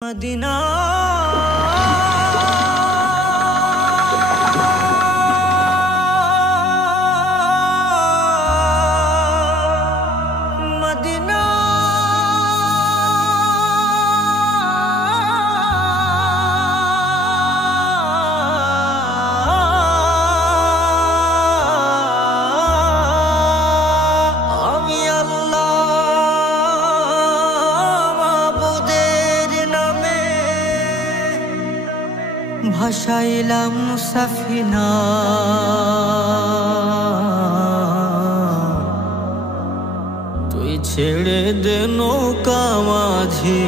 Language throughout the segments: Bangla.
मदीना मदीना আমি আল্লাহ মাবুদের নামে ভাসাইলাম সাফিনা তুই ছেড়ে দে নৌকা মাঝি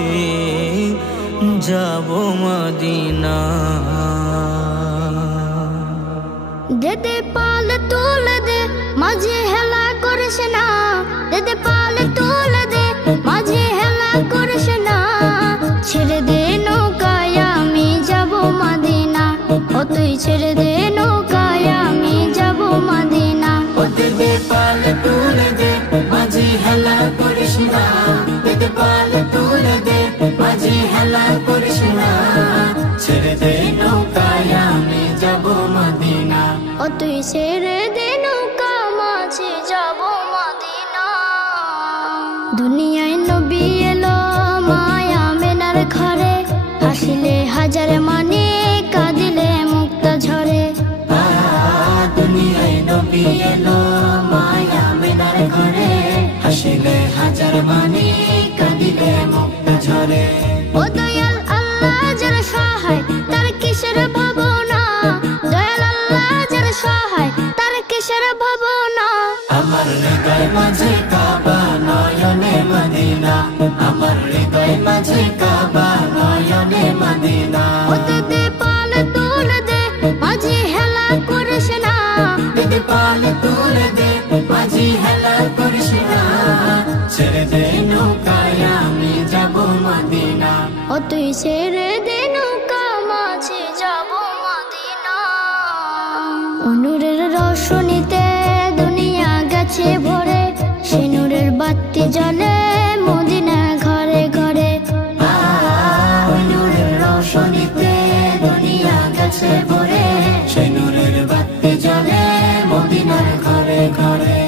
যাব মদিনা দেদে পাল তুলে দে মাঝে হেলা করিস না দেদে পাল তুলে দে মাঝে হেলা করিস না ছেড়ে দে নৌকায় আমি যাব মদিনা ও তুই ছেড়ে দে নৌকায় আমি যাব মদিনা ও দেদে পাল তুলে দে মাঝে হেলা করিস না দেদে পাল তুলে দে মাঝে হেলা করিস না ছেড়ে দে নৌকায় আমি যাব মদিনা ও তুই ছেড়ে দে নৌকা মাঝে যাব মদিনা দুনিয়ায় নবী এলো মায়া মেনার ঘরে হাসিলে হাজার মানে কাঁদিলে মুক্ত ঝরে দুনিয়ায় নবী এলো মায়া মেনার ঘরে হাসিলে হাজার মানে কাঁদিলে মুক্ত ঝরে ও দয়াল আল্লাহ যার সহায় তার কিসের ভাবনা দয়াল আল্লাহ যার সহায় তার কিসের ভাবনা আমার হৃদয় মাঝে কাবা নয়নে মদিনা আমার হৃদয় মাঝে কাবা নয়নে মদিনা ও দে পাল তুলে দে মাঝে হেলা করিস না দেদে পাল তুলে দে মাঝি হেলা করিস না ছেড়ে দে নৌকায় আমি যাব মদিনা ও তুই ছেড়ে দে নৌকা মাঝে যাব মদিনা নূরের রোশনীতে দুনিয়া গেছে ভরে সে নূরের বাতি জ্বলে মদিনা ঘরে ঘরে নূরের রোশনীতে দুনিয়া গেছে ভরে সেই নূরের বাতি জ্বলে মদিনার ঘরে ঘরে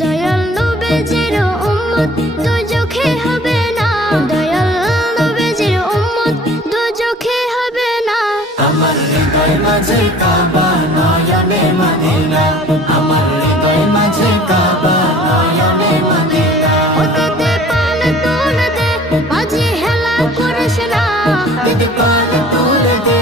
দয়াল নবীজির উম্মত দুজখে হবে না দয়াল নবীজির উম্মত দুজখে হবে না আমার হৃদয় মাঝে কাবা নয়নে মদিনা আমার হৃদয় মাঝে কাবা নয়নে মদিনা ও দে পাল তুলে দে মাঝে হেলা করিস না দেদে পাল তুলে দে